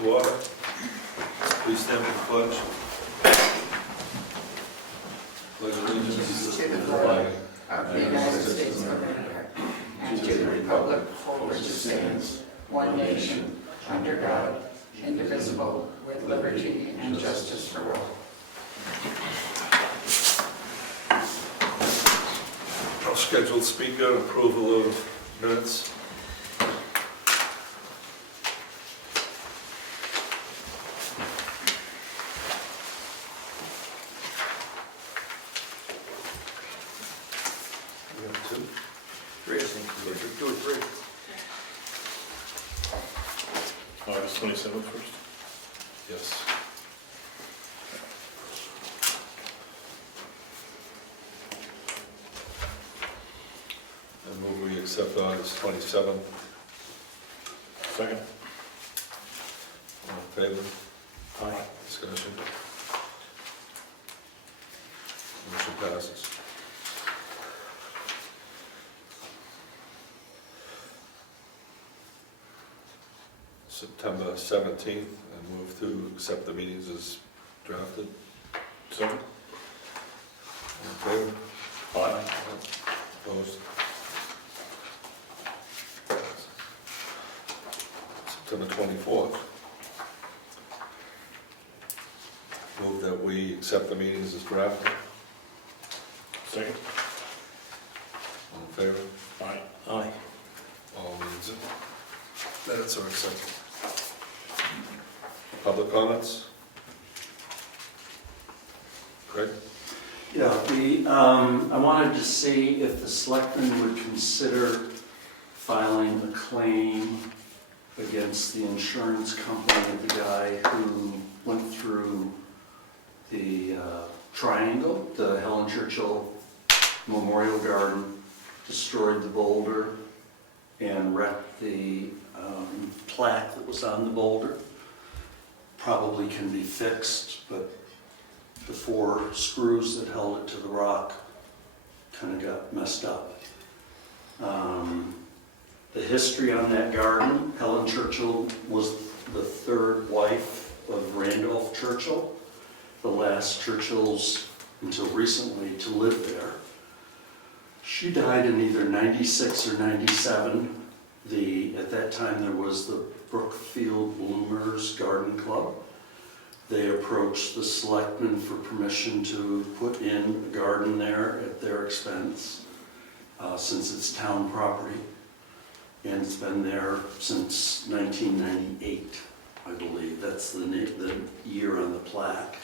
to order. Please stand for the pledge. Pledge allegiance To the flag of the United States of America and to the republic for which it stands, one nation, under God, indivisible, with liberty and justice for all. Our scheduled speaker, approval of minutes. We have two. Three, I think. Two or three. August 27th first. Yes. I move we accept August 27th. Second. All in favor? Aye. Discussion. Motion passes. September 17th, I move to accept the meetings as drafted. Second. All in favor? Aye. Opposed? September 24th. Move that we accept the meetings as drafted. Second. All in favor? Aye. Aye. All minutes are accepted. Public comments? Craig? Yeah, I wanted to see if the selectmen would consider filing a claim against the insurance company of the guy who went through the triangle, the Helen Churchill Memorial Garden, destroyed the boulder, and wrecked the plaque that was on the boulder. Probably can be fixed, but the 4 screws that held it to the rock kind of got messed up. The history on that garden, Helen Churchill was the 3rd wife of Randolph Churchill, the last Churchills until recently to live there. She died in either 96 or 97. At that time there was the Brookfield Bloomers Garden Club. They approached the selectmen for permission to put in a garden there at their expense, since it's town property. And it's been there since 1998, I believe. That's the year on the plaque.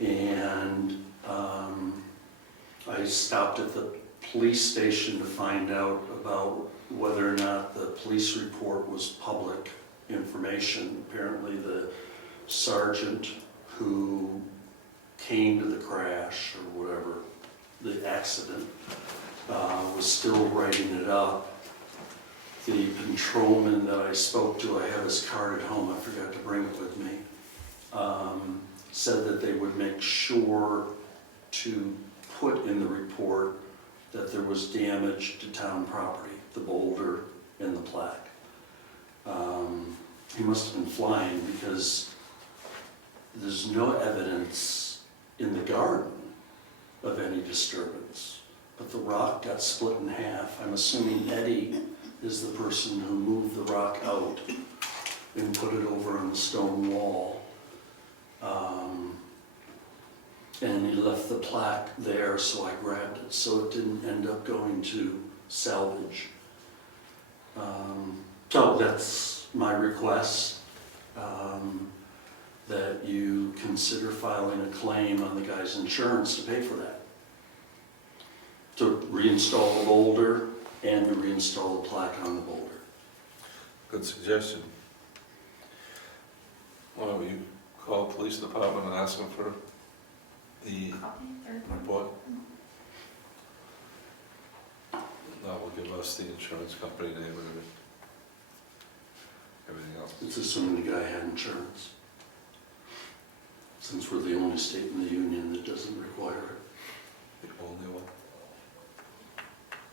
And I stopped at the police station to find out about whether or not the police report was public information. Apparently the sergeant who came to the crash or whatever, the accident, was still writing it up. The patrolman that I spoke to, I have his card at home, I forgot to bring it with me, said that they would make sure to put in the report that there was damage to town property, the boulder and the plaque. He must have been flying because there's no evidence in the garden of any disturbance, but the rock got split in half. I'm assuming Eddie is the person who moved the rock out and put it over on the stone wall. And he left the plaque there, so I grabbed it, so it didn't end up going to salvage. So that's my request, that you consider filing a claim on the guy's insurance to pay for that. To reinstall the boulder and to reinstall the plaque on the boulder. Good suggestion. Why don't you call the police department and ask them for the report? That will give us the insurance company name and everything else. It's assuming the guy had insurance, since we're the only state in the union that doesn't require it. The only one?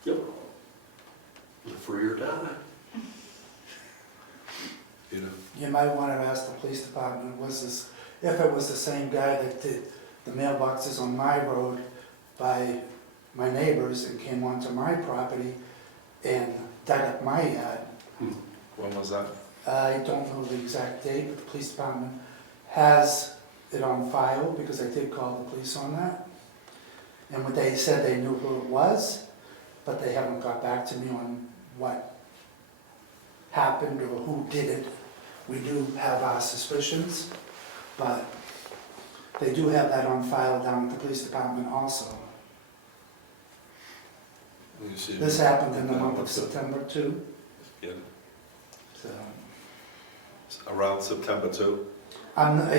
Yep. Live free or die. Peter? You might want to ask the police department, if it was the same guy that did the mailboxes on my road by my neighbors and came onto my property and dug up my yard. When was that? I don't know the exact date, but the police department has it on file because I did call the police on that. And what they said, they knew who it was, but they haven't got back to me on what happened or who did it. We do have our suspicions, but they do have that on file down at the police department also. You see- This happened in the month of September too, Yeah, so. around September too? Happened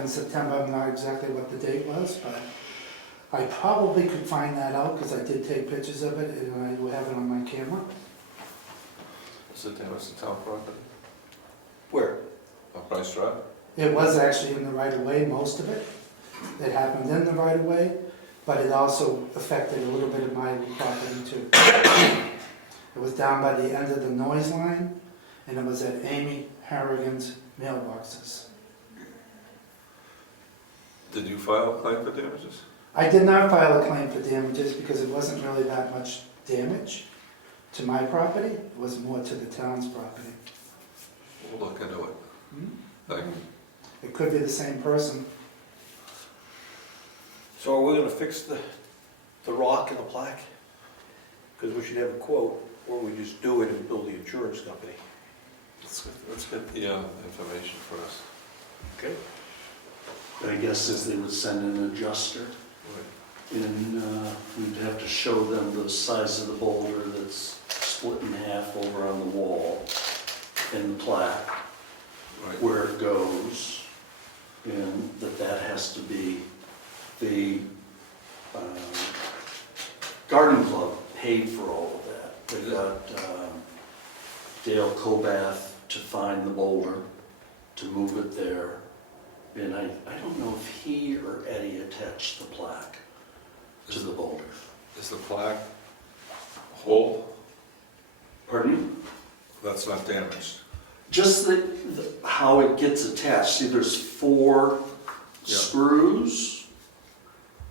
in September, I'm not exactly what the date was, but I probably could find that out because I did take pictures of it and I will have it on my camera. Is it damage to town property? Where? On Price Drive? It was actually in the right of way, most of it. It happened in the right of way, but it also affected a little bit of my property too. It was down by the end of the noise line and it was at Amy Harrigan's mailboxes. Did you file a claim for damages? I did not file a claim for damages because it wasn't really that much damage to my property. It was more to the town's property. We'll look into it. Hmm? Thank you. It could be the same person. So are we gonna fix the rock and the plaque? Because we should have a quote, or we just do it and bill the insurance company. Let's get the information first. Okay. I guess is they would send an adjuster, and we'd have to show them the size of the boulder that's split in half over on the wall, and the plaque, Right. where it goes, and that has to be the garden club paid for all of that. They got Dale Cobath to find the boulder, to move it there, and I don't know if he or Eddie attached the plaque to the boulder. Is the plaque whole? Pardon me? That's not damaged? Just how it gets attached. See, there's 4 Yeah. screws,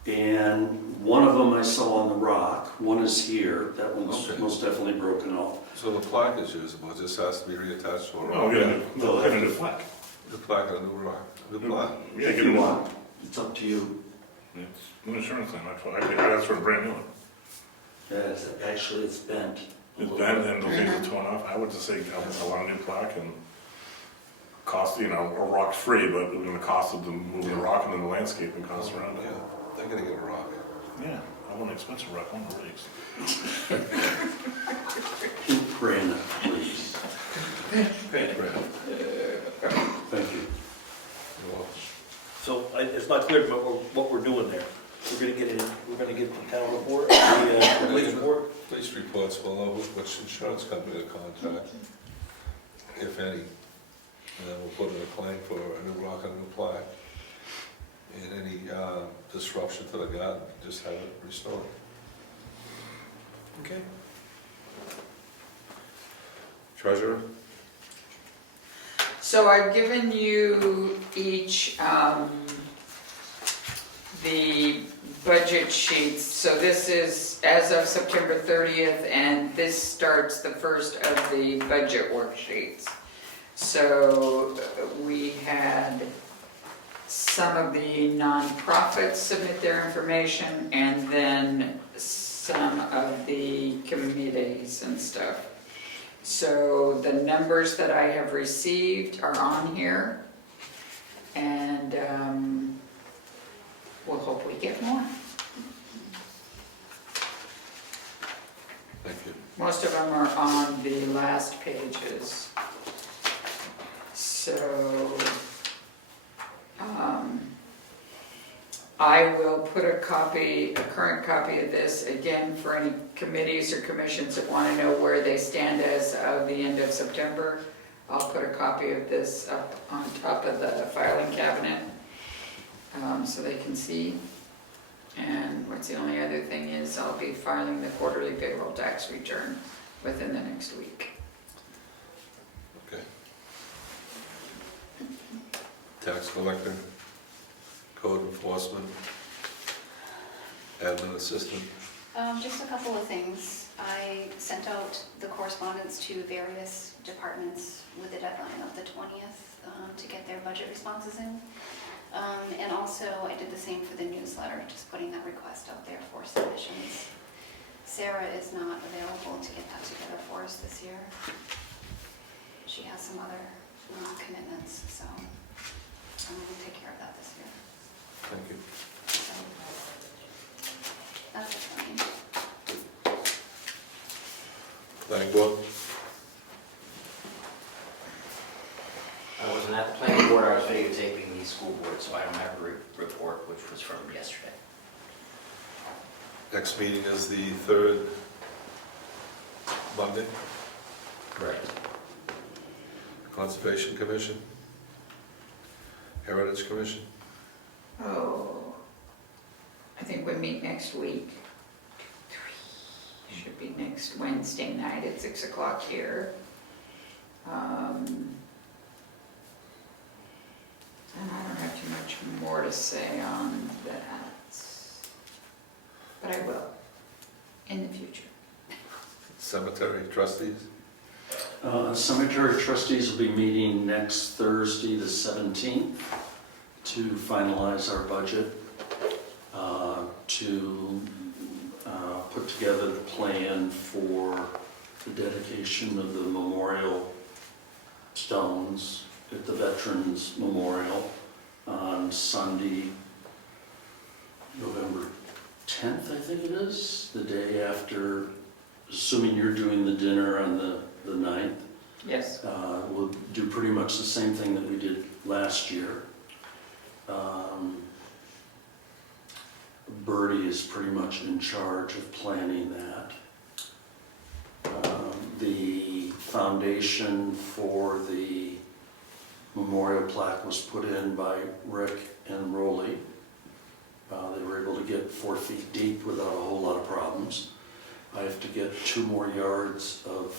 and one of them I saw on the rock. One is here. That one's Okay. most definitely broken off. So the plaque is usable, it just has to be reattached to a Oh, rock? yeah, they'll have a new plaque. The plaque and a new rock, new plaque? Yeah, If get you it want, it's up to you. It's an insurance thing, I'd ask for a brand new one. Actually, it's bent. a It's little bent bit. and the things are torn off, I would just say, I want a new plaque and cost, a rock's free, but it's gonna cost them to move the rock and then the landscaping costs around it. Yeah, they're gonna get a rock. Yeah, I want an expensive rock, I want a raise. Granite, please. Right. Thank you. Well, So it's not clear what we're doing there. We're gonna get the town report, the police report. Police reports will know which insurance company to contact, if any. And then we'll put in a claim for a new rock and a new plaque. And any disruption to the garden, just have it restored. Okay. Treasurer? So I've given you each the budget sheets. So this is as of September 30th, and this starts the first of the budget worksheets. So we had some of the nonprofits submit their information, and then some of the committees and stuff. So the numbers that I have received are on here, and we'll hopefully get more. Thank you. Most of them are on the last pages. So I will put a current copy of this, again, for any committees or commissions that want to know where they stand as of the end of September. I'll put a copy of this up on top of the filing cabinet, so they can see. And what's the only other thing is I'll be filing the quarterly payroll tax return within the next week. Okay. tax collector, code enforcement, admin assistant. Just a couple of things. I sent out the correspondence to various departments with the deadline of the 20th to get their budget responses in. And also I did the same for the newsletter, just putting that request out there for submissions. Sarah is not available to get that together for us this year. She has some other commitments, so we'll take care of that this year. Thank you. So, that's it for me. Planning board? I wasn't at the planning board, I was videotaping the school board, so I don't have a report, which was from yesterday. Next meeting is the third Monday. Correct. Conservation Commission, Heritage Commission. Oh, I think we meet next week. Should be next Wednesday night at 6 o'clock here. And I don't have too much more to say on that, but I will in the future. Cemetery trustees. Cemetery trustees will be meeting next Thursday, the 17th, to finalize our budget, to put together the plan for the dedication of the memorial stones at the Veterans Memorial on Sunday, November 10th, I think it is, the day after, assuming you're doing the dinner on the 9th. Yes. We'll do pretty much the same thing that we did last year. Bertie is pretty much in charge of planning that. The foundation for the memorial plaque was put in by Rick and Rowley. They were able to get 4 feet deep without a whole lot of problems. I have to get 2 more yards of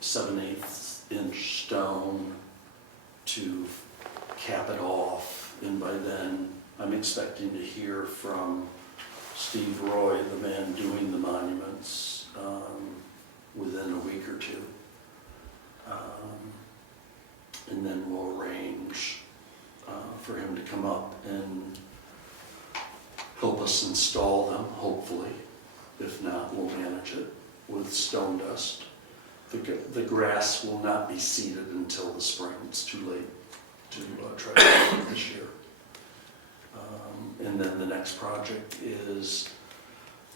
7/8 inch stone to cap it off, and by then I'm expecting to hear from Steve Roy, the man doing the monuments, within a week or 2. And then we'll arrange for him to come up and help us install them, hopefully. If not, we'll manage it with stone dust. The grass will not be seeded until the spring. It's too late to try to do it this year. And then the next project is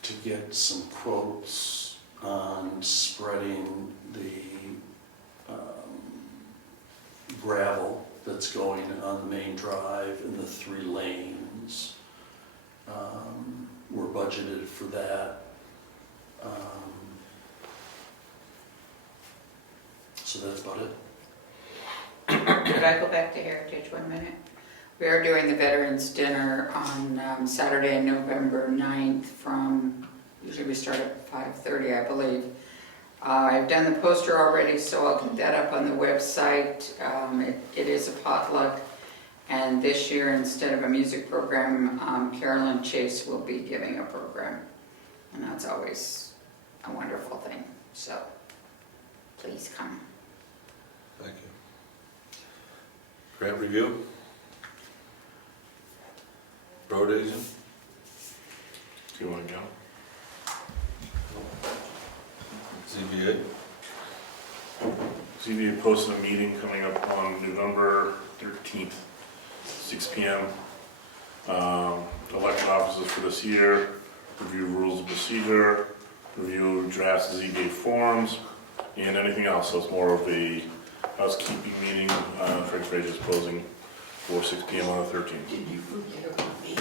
to get some quotes on spreading the gravel that's going on the main drive in the 3 lanes. We're budgeted for that. So that's about it. Could I go back to Heritage 1 minute? We are doing the Veterans Dinner on Saturday, November 9th from, usually we start at 5:30, I believe. I've done the poster already, so I'll get that up on the website. It is a potluck, and this year, instead of a music program, Carolyn Chase will be giving a program, and that's always a wonderful thing, so please come. Thank you. Grant review. Road agent. Do you want to go? ZBA. ZBA posted a meeting coming up on November 13th, 6 p.m. Elected officers for this year, review rules of procedure, review drafts of ZBA forms, and anything else. So it's more of a housekeeping meeting. Frank Frazier's posing for 6 p.m. on the 13th. Did you forget about me?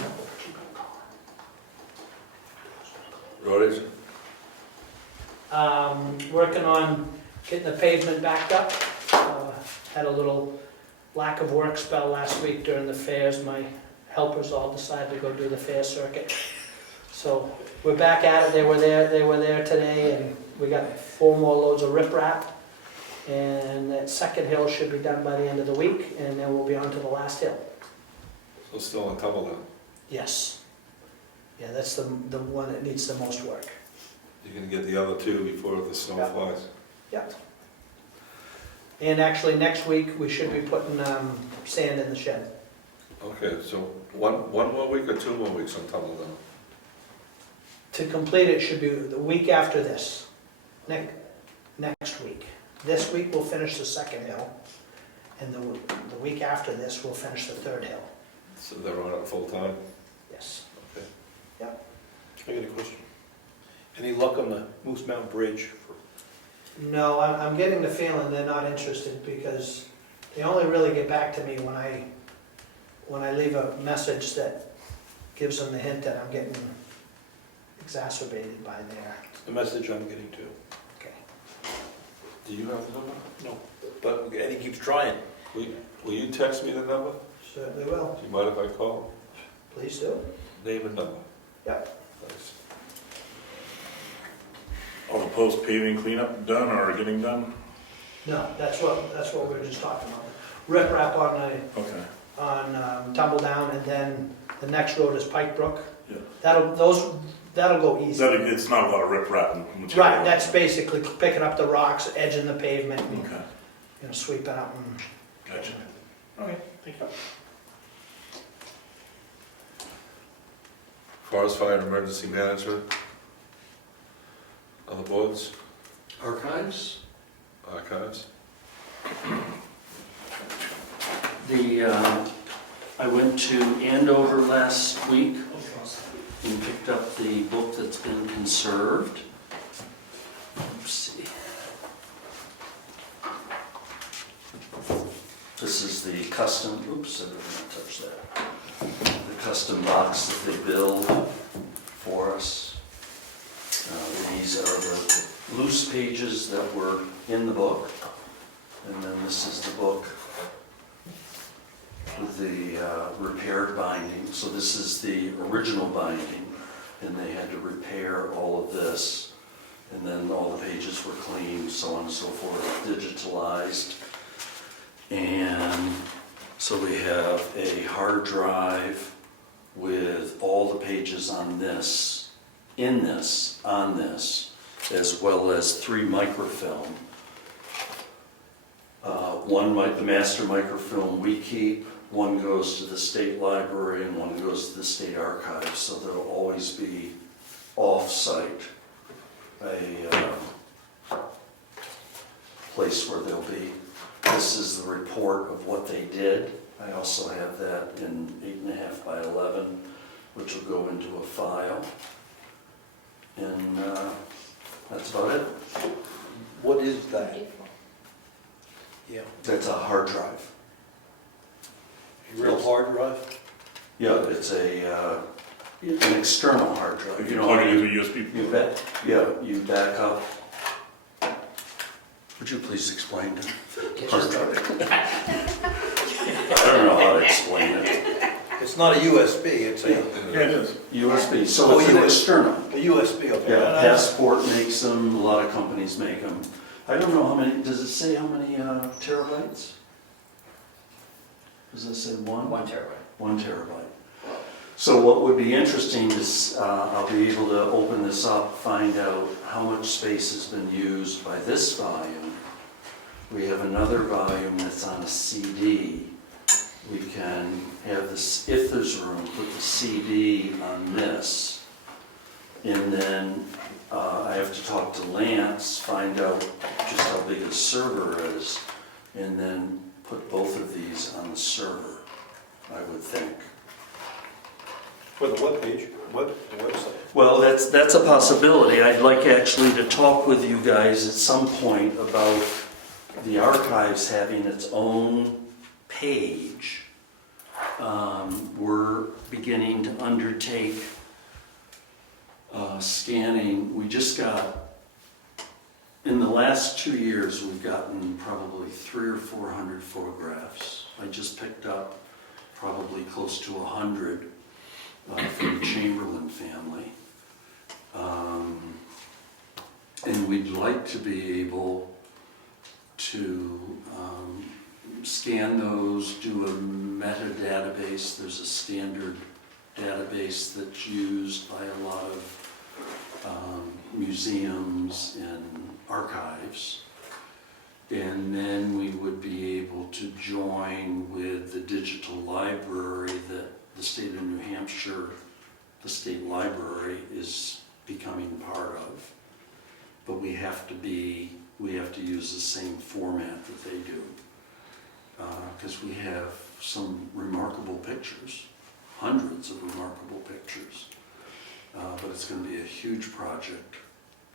Road agent. Working on getting the pavement backed up. Had a little lack of work spell last week during the fairs. My helpers all decided to go do the fair circuit. So we're back at it. They were there today, and we got 4 more loads of riprap. And that second hill should be done by the end of the week, and then we'll be on to the last hill. So still on top of that. Yes. Yeah, that's the one that needs the most work. You're gonna get the other two before the snow Yeah. flies. Yep. And actually, next week, we should be putting sand in the shed. Okay, so one more week or 2 more weeks on top of that? To complete it should be the week after this, next week. This week, we'll finish the second hill, and the week after this, we'll finish the third hill. So they're on it full time? Yes. Okay. I got a question. Any luck on the Moose Mountain Bridge? No, I'm getting the feeling they're not interested, because they only really get back to me when I leave a message that gives them the hint that I'm getting exacerbated by their, The message I'm getting too. okay. Do you have the number? No, but Eddie keeps trying. Will you text me the number? Certainly will. Do you mind if I call? Please do. Name and number. Yep. Thanks. All the post paving cleanup done or getting done? No, that's what we were just talking about. Rip wrap Okay. on Tumble Down, and then the next road is Pike Brook. Yeah. That'll go easy. It's not a lot of rip wrap material. Right, that's basically picking up the rocks, edging the pavement, and, Okay, sweeping up and. gotcha. Okay, thank you. Forest Fire and Emergency Management. Other boards, Archives? archives. I went to Andover last week and picked up the book that's been conserved. Let's see. This is the custom, oops, I didn't touch that. The custom box that they build for us. These are the loose pages that were in the book. And then this is the book with the repaired binding. So this is the original binding, and they had to repair all of this. And then all the pages were cleaned, so on and so forth, digitalized. And so we have a hard drive with all the pages on this, on this, as well as 3 microfilm. The master microfilm we keep, one goes to the state library and one goes to the state archives, so there'll always be off-site a place where they'll be. This is the report of what they did. I also have that in 8.5 by 11, which will go into a file. And that's about it. What is that? Yeah. That's a hard drive. A real hard drive? Yeah, it's an external hard drive. If You you know, plug it you, into a USB. you bet. Yeah, you back up. Would you please explain the hard drive? I don't know how to explain it. It's not a USB, it's a Yeah, it is. USB, so Oh, it's an USB. external. USB, okay. Yeah, Passport makes them, a lot of companies make them. I don't know how many, does it say how many terabytes? Does it say 1? 1 terabyte. 1 terabyte. So what would be interesting is I'll be able to open this up, find out how much space has been used by this volume. We have another volume that's on a CD. We can have this, if there's room, put the CD on this. And then I have to talk to Lance, find out just how big the server is, and then put both of these on the server, I would think. For the webpage, the website. Well, that's a possibility. I'd like actually to talk with you guys at some point about the archives having its own page. We're beginning to undertake scanning. We just got, in the last 2 years, we've gotten probably 300 or 400 photographs. I just picked up probably close to 100 from the Chamberlain family. And we'd like to be able to scan those, do a metadatabase. There's a standard database that's used by a lot of museums and archives. And then we would be able to join with the digital library that the state of New Hampshire, the state library, is becoming part of. But we have to use the same format that they do. Because we have some remarkable pictures, hundreds of remarkable pictures. But it's going to be a huge project,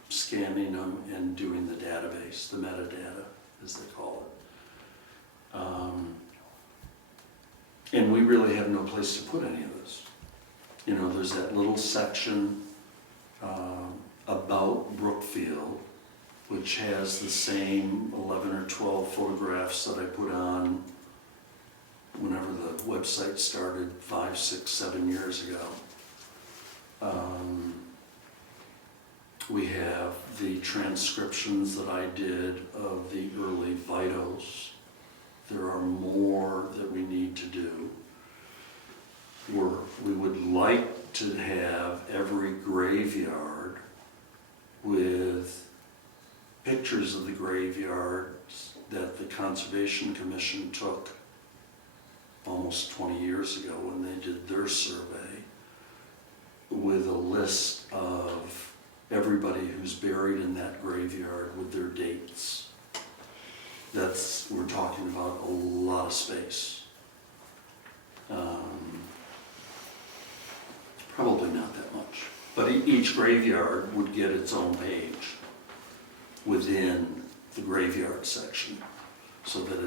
scanning them and doing the database, the metadata, as they call it. And we really have no place to put any of this. You know, there's that little section about Brookfield, which has the same 11 or 12 photographs that I put on whenever the website started 5, 6, 7 years ago. We have the transcriptions that I did of the early vitals. There are more that we need to do. We would like to have every graveyard with pictures of the graveyards that the Conservation Commission took almost 20 years ago when they did their survey, with a list of everybody who's buried in that graveyard with their dates. We're talking about a lot of space. Probably not that much. But each graveyard would get its own page within the graveyard section, so that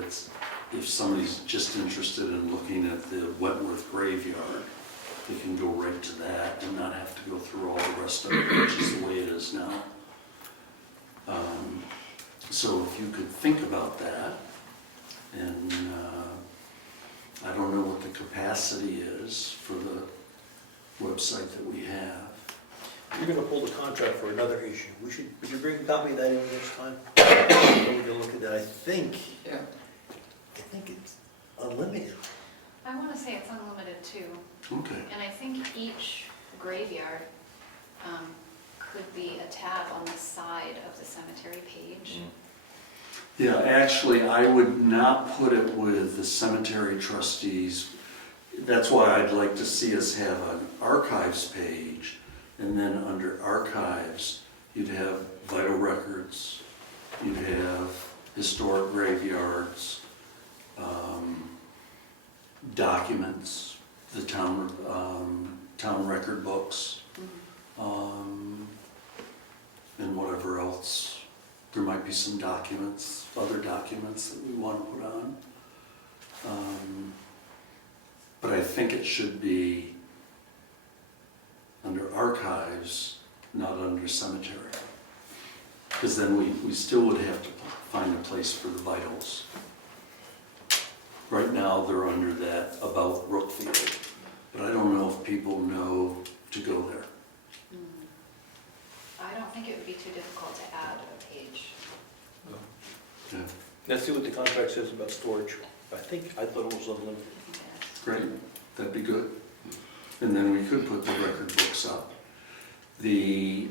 if somebody's just interested in looking at the Wentworth graveyard, they can go right to that and not have to go through all the rest of it, which is the way it is now. So if you could think about that, and I don't know what the capacity is for the website that we have. You're gonna pull the contract for another issue. Would you bring a copy of that in next time? So we can look at that. I think it's unlimited. I want to say it's unlimited too. Okay. And I think each graveyard could be a tab on the side of the cemetery page. Yeah, actually, I would not put it with the cemetery trustees. That's why I'd like to see us have an archives page, and then under archives, you'd have vital records, you'd have historic graveyards, documents, the town record books, and whatever else. There might be some documents, other documents that we want to put on. But I think it should be under archives, not under cemetery. Because then we still would have to find a place for the vitals. Right now, they're under that about Brookfield, but I don't know if people know to go there. I don't think it would be too difficult to add a page. Yeah. Let's see what the contract says about storage. I thought it was unlimited. Great, that'd be good. And then we could put the record books up. The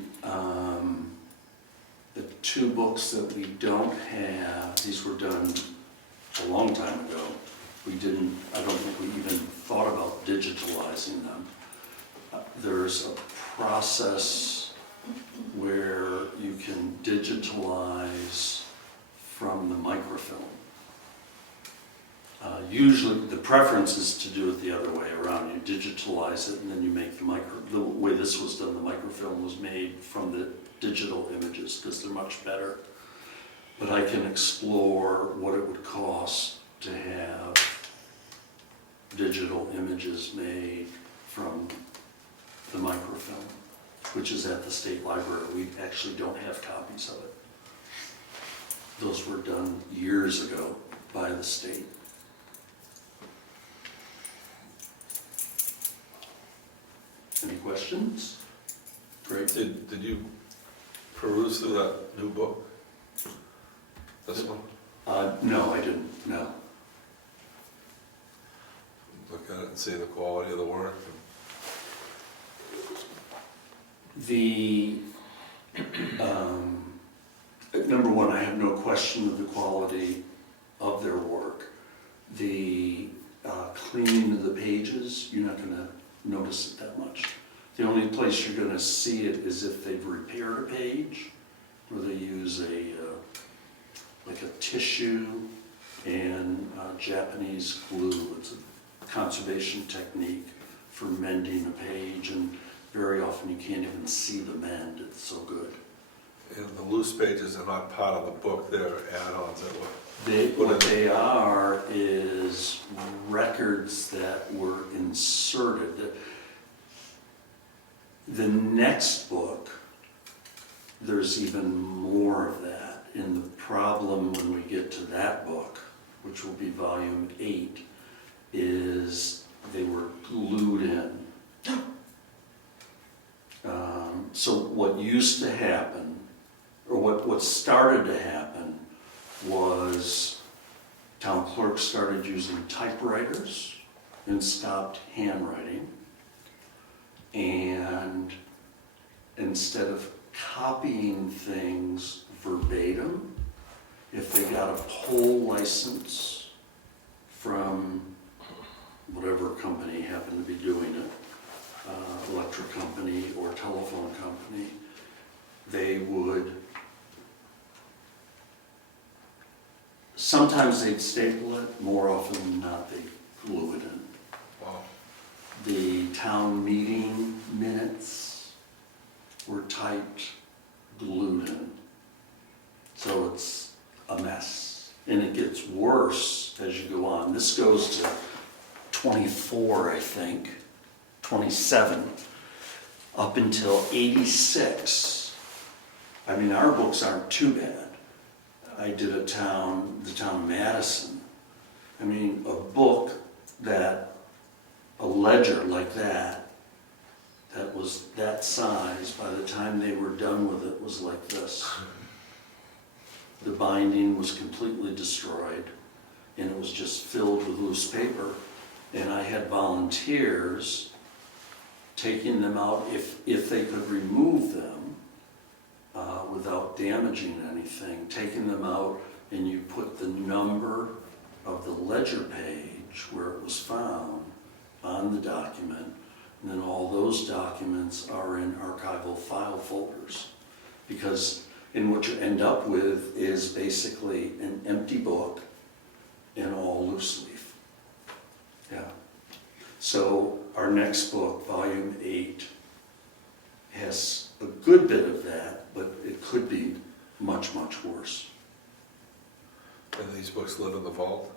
2 books that we don't have, these were done a long time ago. I don't think we even thought about digitalizing them. There's a process where you can digitalize from the microfilm. Usually the preference is to do it the other way around. You digitalize it and then you make the way this was done, the microfilm was made from the digital images because they're much better. But I can explore what it would cost to have digital images made from the microfilm, which is at the state library. We actually don't have copies of it. Those were done years ago by the state. Any questions? Great. Did you peruse through that new book? This one? No, I didn't, no. Look at it and see the quality of the work. The, number one, I have no question of the quality of their work. The cleaning of the pages, you're not gonna notice it that much. The only place you're gonna see it is if they've repaired a page, where they use like a tissue and Japanese glue. It's a conservation technique for mending a page, and very often you can't even see the mend, it's so good. And the loose pages are not part of the book, they're add-ons that were. What they are is records that were inserted. The next book, there's even more of that. And the problem when we get to that book, which will be volume 8, is they were glued in. So what used to happen, or what started to happen, was town clerks started using typewriters and stopped handwriting. And instead of copying things verbatim, if they got a poll license from whatever company happened to be doing it, electric company or telephone company, they would, sometimes they'd staple it, more often than not they'd glue it in. Wow. The town meeting minutes were typed, glued in. So it's a mess. And it gets worse as you go on. This goes to 24, I think, 27, up until 86. I mean, our books aren't too bad. I did the town of Madison. I mean, a book that, a ledger like that was that size, by the time they were done with it, was like this. The binding was completely destroyed, and it was just filled with loose paper. And I had volunteers taking them out, if they could remove them without damaging anything, taking them out, and you put the number of the ledger page where it was found on the document, and then all those documents are in archival file folders. Because, and what you end up with is basically an empty book and all loose leaf. Yeah. So our next book, volume 8, has a good bit of that, but it could be much, much worse. And these books live in the vault?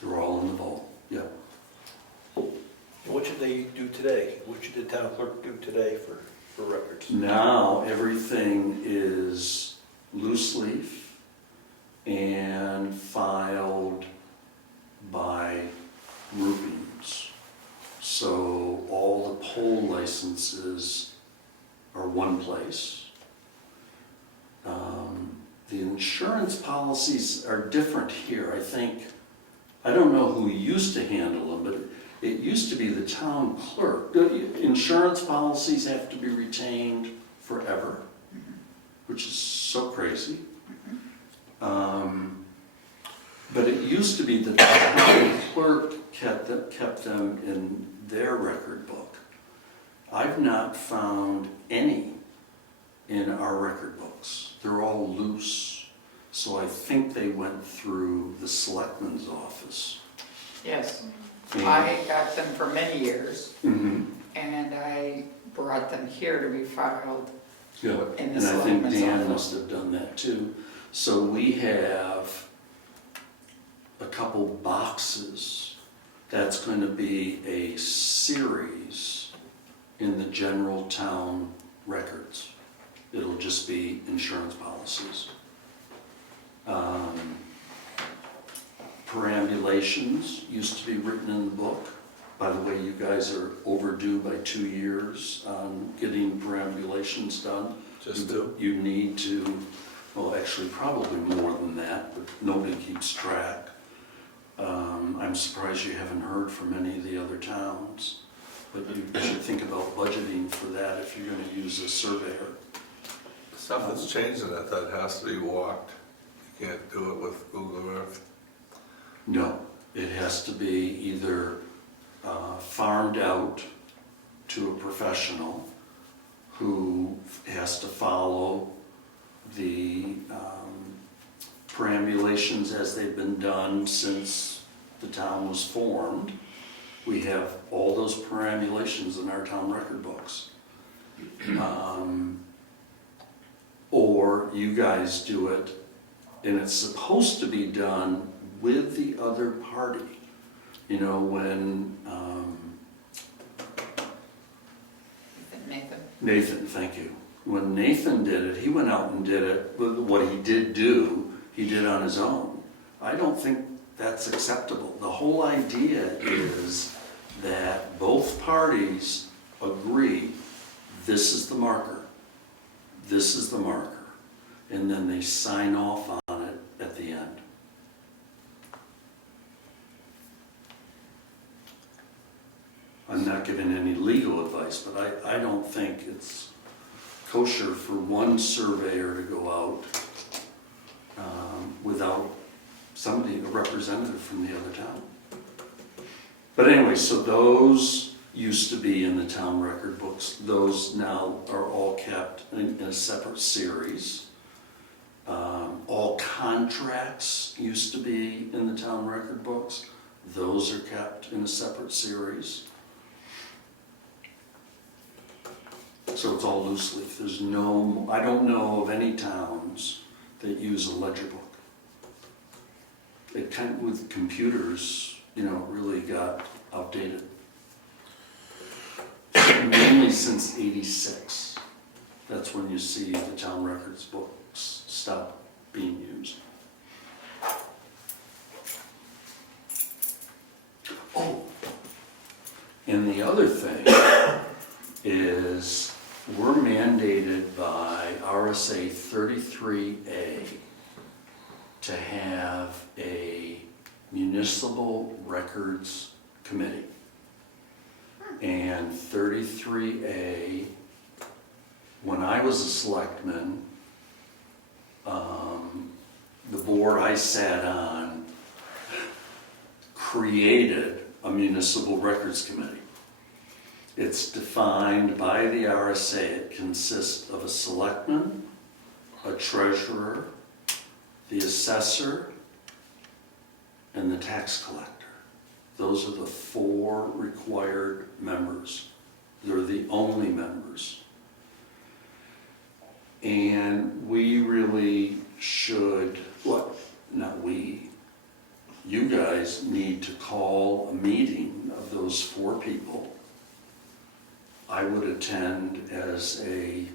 They're all in the vault, yeah. What should they do today? What should the town clerk do today for records? Now, everything is loose leaf and filed by groupings. So all the poll licenses are one place. The insurance policies are different here. I don't know who used to handle them, but it used to be the town clerk. Insurance policies have to be retained forever, which is so crazy. But it used to be the town clerk kept them in their record book. I've not found any in our record books. They're all loose. So I think they went through the Selectmen's office. Yes, And- I got them for many years, Mhm. and I brought them here to be filed. Yeah, In the and I think Selectmen's Dan office. must have done that too. So we have a couple boxes. That's going to be a series in the general town records. It'll just be insurance policies. Perambulations used to be written in the book. By the way, you guys are overdue by 2 years on getting perambulations done. Just do. You need to well, actually probably more than that, but nobody keeps track. I'm surprised you haven't heard from any of the other towns, but you should think about budgeting for that if you're gonna use a surveyor. Stuff that's changed in that has to be walked. You can't do it with Google Earth. No, it has to be either farmed out to a professional who has to follow the perambulations as they've been done since the town was formed. We have all those perambulations in our town record books. Or you guys do it, and it's supposed to be done with the other party. You know, when Nathan, thank you. When Nathan did it, he went out and did it. What he did do, he did on his own. I don't think that's acceptable. The whole idea is that both parties agree, this is the marker, this is the marker, and then they sign off on it at the end. I'm not giving any legal advice, but I don't think it's kosher for one surveyor to go out without somebody, a representative from the other town. But anyway, so those used to be in the town record books. Those now are all kept in a separate series. All contracts used to be in the town record books. Those are kept in a separate series. So it's all loose leaf. There's no, I don't know of any towns that use a ledger book. It kind of, with computers, you know, really got outdated. Mainly since '86. That's when you see the town records books stop being used. Oh, and the other thing is we're mandated by RSA 33A to have a municipal records committee. And 33A, when I was a selectman, the board I sat on created a municipal records committee. It's defined by the RSA. It consists of a selectman, a treasurer, the assessor, and the tax collector. Those are the 4 required members. They're the only members. And we really should, not we, you guys need to call a meeting of those 4 people. I would attend as a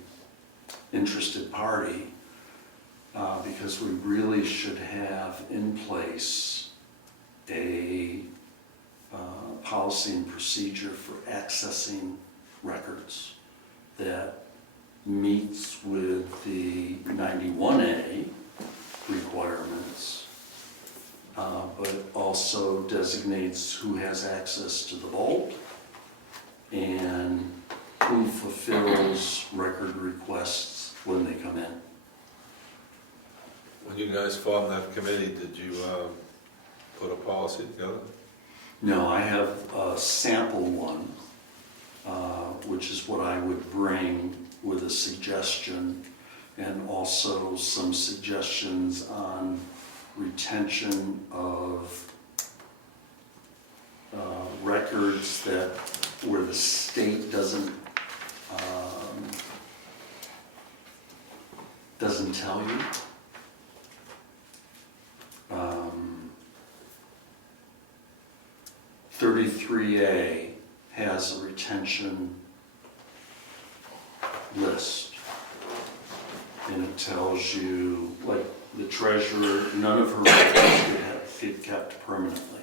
interested party because we really should have in place a policy and procedure for accessing records that meets with the 91A requirements, but also designates who has access to the vault and who fulfills record requests when they come in. When you guys formed that committee, did you put a policy together? No, I have a sample one, which is what I would bring with a suggestion, and also some suggestions on retention of records that where the state doesn't tell you. 33A has a retention list, and it tells you, like the treasurer, none of her records get kept permanently.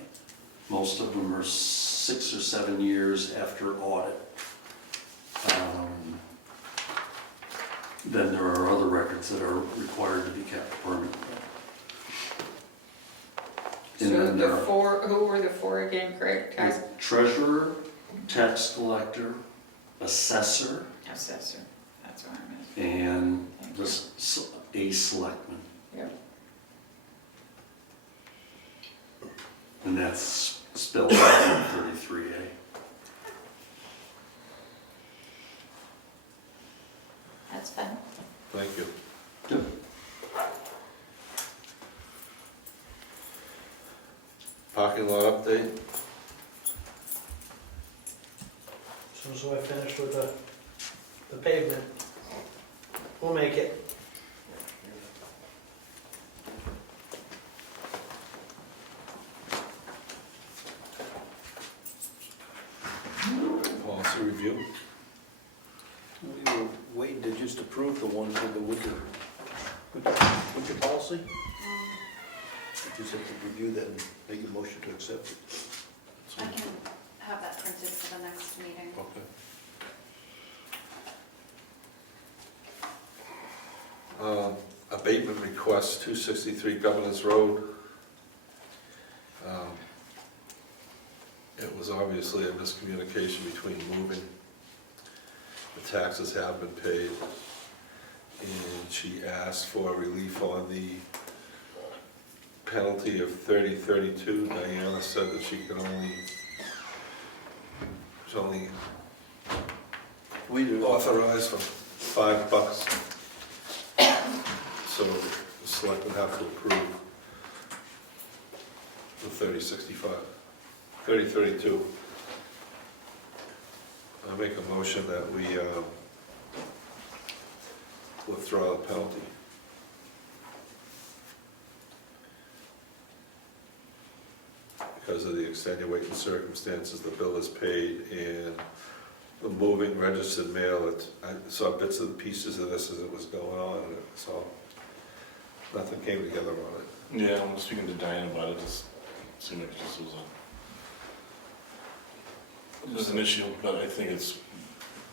Most of them are 6 or 7 years after audit. then there are other records that are required to be kept permanently. And So then the four, who were the four again, Greg? treasurer, tax collector, assessor, Assessor, that's what I missed. and a selectman. Yep. And that's spelled out in 33A. That's fine. Thank you. Yep. Parking lot update? As soon as I finish with the pavement, we'll make it. Policy review? We were waiting to just approve the one for the winter policy. We just have to review that and make a motion to accept it. I can have that printed for the next meeting. Okay. Abatement request, 263 Governance Road. It was obviously a miscommunication between moving. The taxes have been paid, and she asked for relief on the penalty of 3032. Diana said that she could only, was only authorized for $5. So the selectmen have to approve the 3032. I make a motion that we withdraw the penalty. Because of the extenuating circumstances, the bill is paid, and the moving registered mail, I saw bits and pieces of this as it was going on, and so nothing came together on it. Yeah, I'm speaking to Diane about it, just seemed like this was an issue, but I think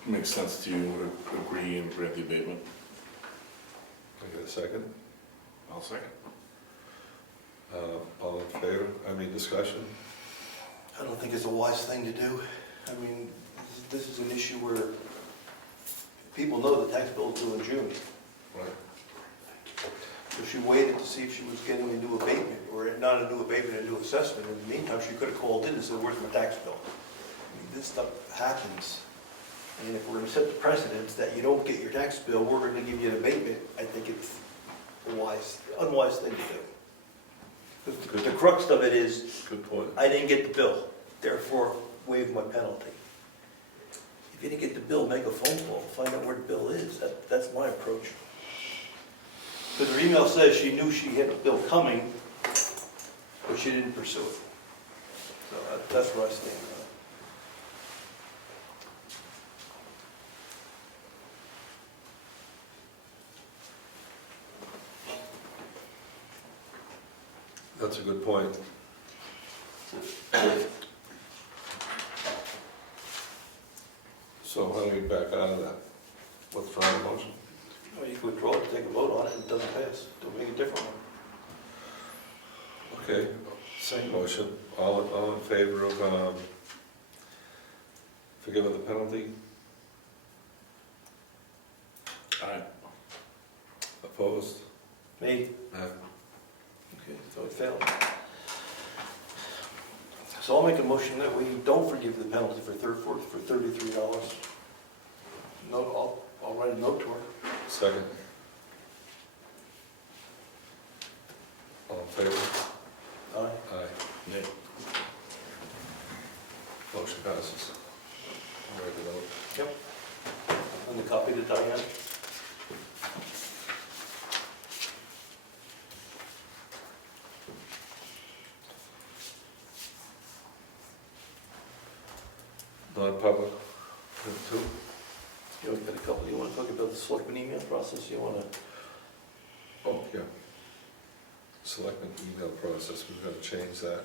makes sense to agree and grant the abatement. I get a second? I'll second. All in favor? Discussion? I don't think it's a wise thing to do. I mean, this is an issue where people know the tax bill is due in June. Right. So she waited to see if she was getting a new abatement, or not a new abatement, a new assessment. In the meantime, she could have called in and said, where's my tax bill? I mean, this stuff happens. And if we're going to set the precedence that you don't get your tax bill, we're going to give you an abatement, I think it's a unwise thing to do. The crux of it is, Good point. I didn't get the bill, therefore waive my penalty. If you didn't get the bill, make a phone call, find out where the bill is. That's my approach. Because her email says she knew she had the bill coming, but she didn't pursue it. So that's where I stand on it. That's a good point. So how do we back out of that? Withdraw the motion? Well, you can withdraw it, take a vote on it, and it doesn't pass. Don't make a different one. Okay, same motion. All in favor of forgiving the penalty? Aye. Opposed? Me? Aye. Okay, so it failed. So I'll make a motion that we don't forgive the penalty for $33. No, I'll write a note to her. Second. All in favor? Aye. Aye. Nay. Motion passes. I'll write the note. Yep. And the copy to Diane. Non-public, two. You know, we've got a couple. You want to talk about the selectmen email process? You want to? Oh, yeah. Selectmen email process, we've got to change that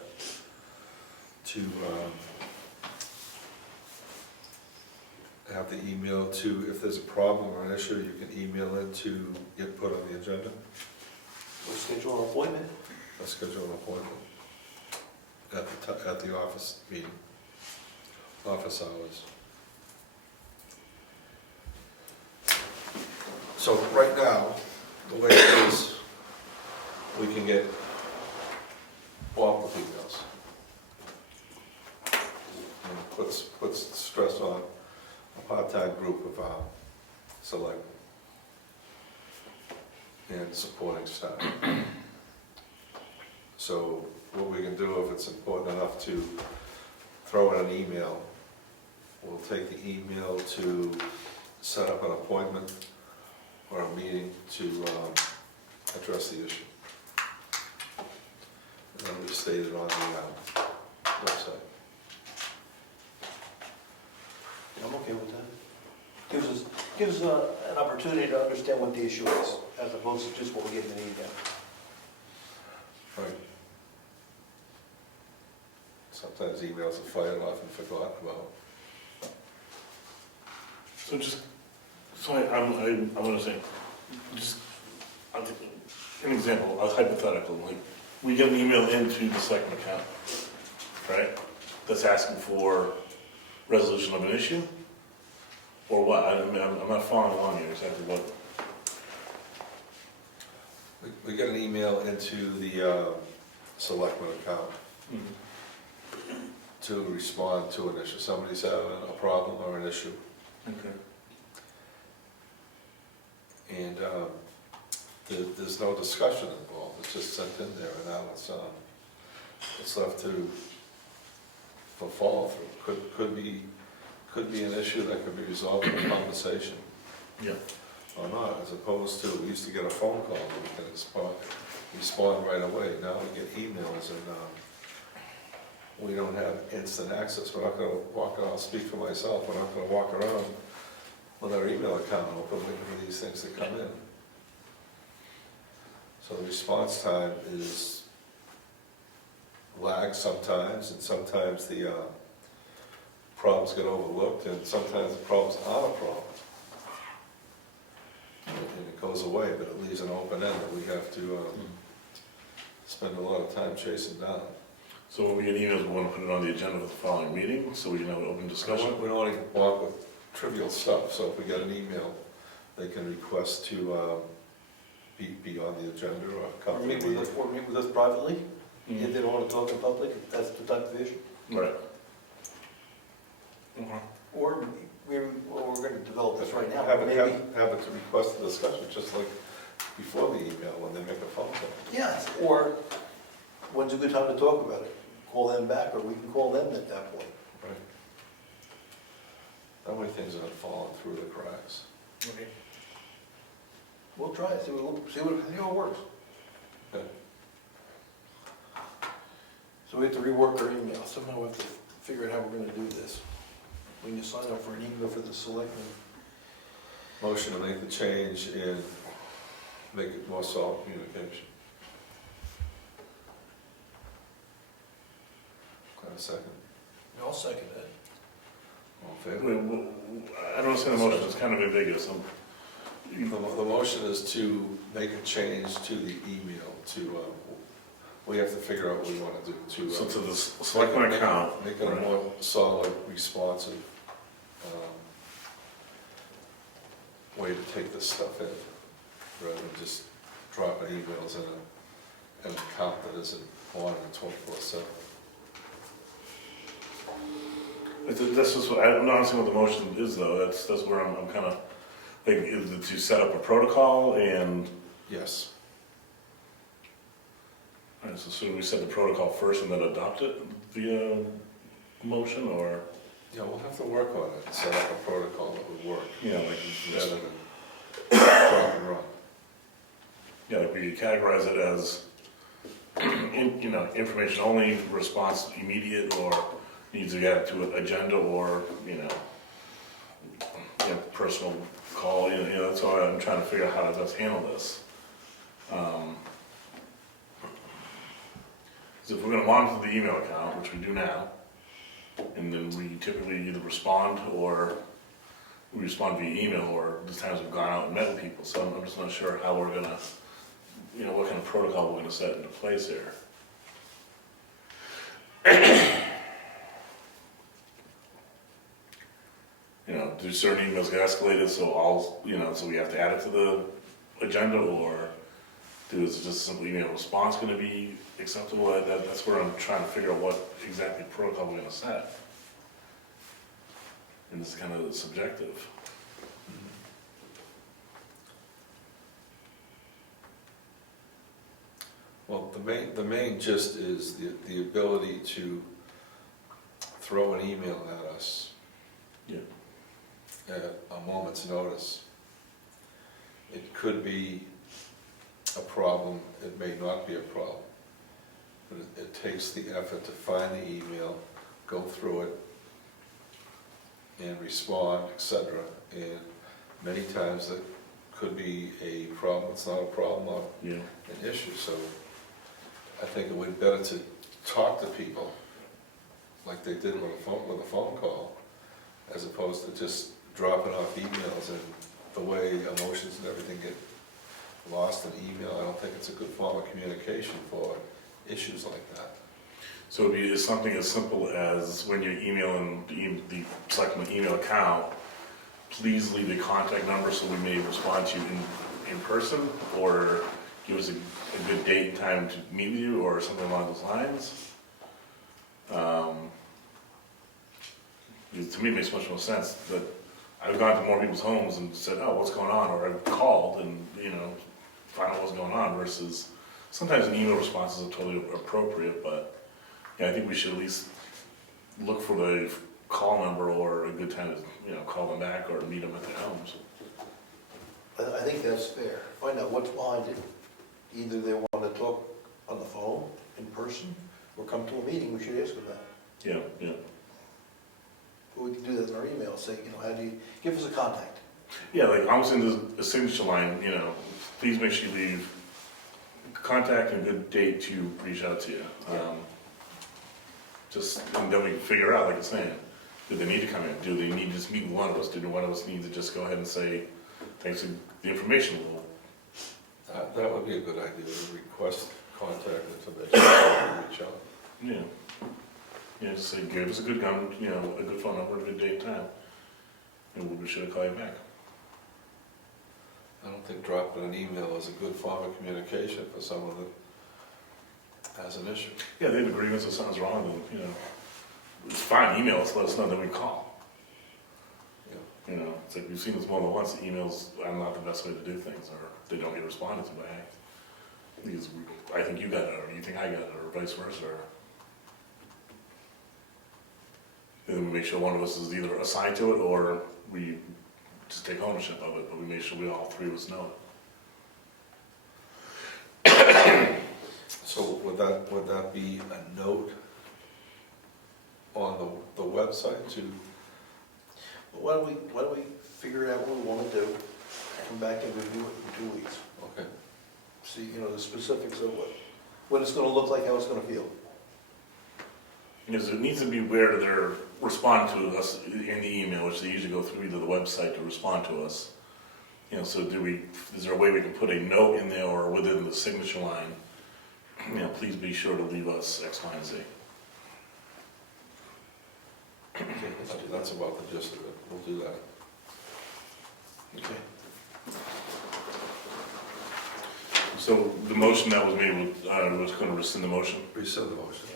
to have have to email to, if there's a problem or an issue, you can email in to get put on the agenda. We'll schedule an appointment. I'll schedule an appointment at the office meeting, office hours. So right now, the way it is, we can get bulk emails. And it puts stress on a part-time group of selectmen and supporting staff. So what we can do, if it's important enough to throw in an email, we'll take the email to set up an appointment or a meeting to address the issue. And then we state it on the website. I'm okay with that. Gives us an opportunity to understand what the issue is, as opposed to just what we get in an email. Right. Sometimes emails are fired off and forgotten about. So just, so I'm gonna say, just, I'll give an example, a hypothetical, like, we get an email into the Selectmen account, right? That's asking for resolution of an issue? Or what? I'm not following along here, exactly what? We get an email into the Selectmen account to respond to an issue. Somebody's having a problem or an issue. Okay. And there's no discussion involved, it's just sent in there, and now it's left for follow-through. Could be an issue that could be resolved in a conversation. Yeah. Or not, as opposed to, we used to get a phone call, and we can respond right away. Now we get emails, and we don't have instant access. We're not gonna walk around, I'll speak for myself, we're not gonna walk around with our email account open, looking for these things to come in. So the response time is lags sometimes, and sometimes the problems get overlooked, and sometimes the problems aren't a problem. And it goes away, but it leaves an open end that we have to spend a lot of time chasing down. So when we get emails, we want to put it on the agenda for the following meeting, so we can have an open discussion? We don't want to walk with trivial stuff, so if we get an email, they can request to be on the agenda or come Or to the meet with meeting. us, or meet with us privately, if they don't want to talk in public, if that's the type of issue. Right. Okay. Or we're going to develop this right now, Have maybe. it to request a discussion, just like before the email, when they make a phone call. Yes, or when's a good time to talk about it? Call them back, or we can call them at that point. Right. That way things aren't falling through the cracks. Okay. We'll try it, see how it works. Okay. So we have to rework our email, somehow we have to figure out how we're gonna do this. When you sign up for an email for the selectmen, Motion to make the change and make it more solid communication. Got a second? I'll second that. All in favor? I don't understand the motion, it's kind of ambiguous. The motion is to make a change to the email, we have to figure out what we want to do So to. to the Selectmen account. Make it a more solid, responsive way to take this stuff in, rather than just dropping emails in an account that isn't on 24/7. This is what, I'm not understanding what the motion is though, that's where I'm kind of, like, is it to set up a protocol and, Yes. alright, so should we set the protocol first and then adopt it via motion, or? Yeah, we'll have to work on it, set up a protocol that would work, Yeah, like, rather than drop and run. yeah, like we categorize it as, information only, response immediate, or needs to get to an agenda, or, personal call, that's why I'm trying to figure out how to best handle this. So if we're gonna monitor the email account, which we do now, and then we typically either respond or we respond via email, or the times we've gone out and met with people, so I'm just not sure how we're gonna, what kind of protocol we're gonna set into place here. Do certain emails get escalated, so so we have to add it to the agenda, or is just a simple email response gonna be acceptable? That's where I'm trying to figure out what exactly protocol we're gonna set. And this is kind of subjective. Well, the main gist is the ability to throw an email at us. Yeah. At a moment's notice. It could be a problem, it may not be a problem, but it takes the effort to find the email, go through it, and respond, etc. And many times that could be a problem, it's not a problem, or Yeah. an issue. So I think it would be better to talk to people like they did with a phone call, as opposed to just dropping off emails, and the way emotions and everything get lost in email. I don't think it's a good form of communication for issues like that. So it'd be something as simple as when you're emailing the Selectmen email account, please leave a contact number so we may respond to you in person, or give us a good date and time to meet with you, or something along those lines. To me, it makes much more sense that I've gone to more people's homes and said, oh, what's going on? Or I've called and, find out what's going on, versus sometimes an email response is totally appropriate, but yeah, I think we should at least look for the call number or a good time to, call them back or meet them at their homes. I think that's fair. Find out what's behind it. Either they want to talk on the phone, in person, or come to a meeting, we should ask them that. Yeah, yeah. We can do that in our email, say, how do you, give us a contact. Yeah, like almost in the signature line, please make sure you leave contact and a good date to reach out to you. And then we can figure out, like it's saying, do they need to come in? Do they need to just meet with one of us? Do one of us need to just go ahead and say, thanks for the information? That would be a good idea, to request contact information, to reach out. Yeah. Yeah, just say, give us a good a good phone number, a good date and time, and we'll be sure to call you back. I don't think dropping an email is a good form of communication for someone that has an issue. Yeah, they have agreements if something's wrong, then, it's fine, email us, let us know, then we call. Yeah. It's like we've seen this more than once, emails are not the best way to do things, or they don't get responded to by. Because I think you got it, or you think I got it, or vice versa. And then we make sure one of us is either assigned to it, or we just take ownership of it, but we make sure all three of us know it. So would that be a note on the website to? Why don't we figure out what we want to do, come back and review it in 2 weeks. Okay. See, the specifics of what it's going to look like, how it's going to feel. Because it needs to be where they're responding to us in the email, which they usually go through either the website to respond to us. So is there a way we can put a note in there or within the signature line, please be sure to leave us X, Y, and Z. Okay, that's about the gist of it. We'll do that. Okay. So the motion that was made, was going to rescind the motion? Rescind the motion.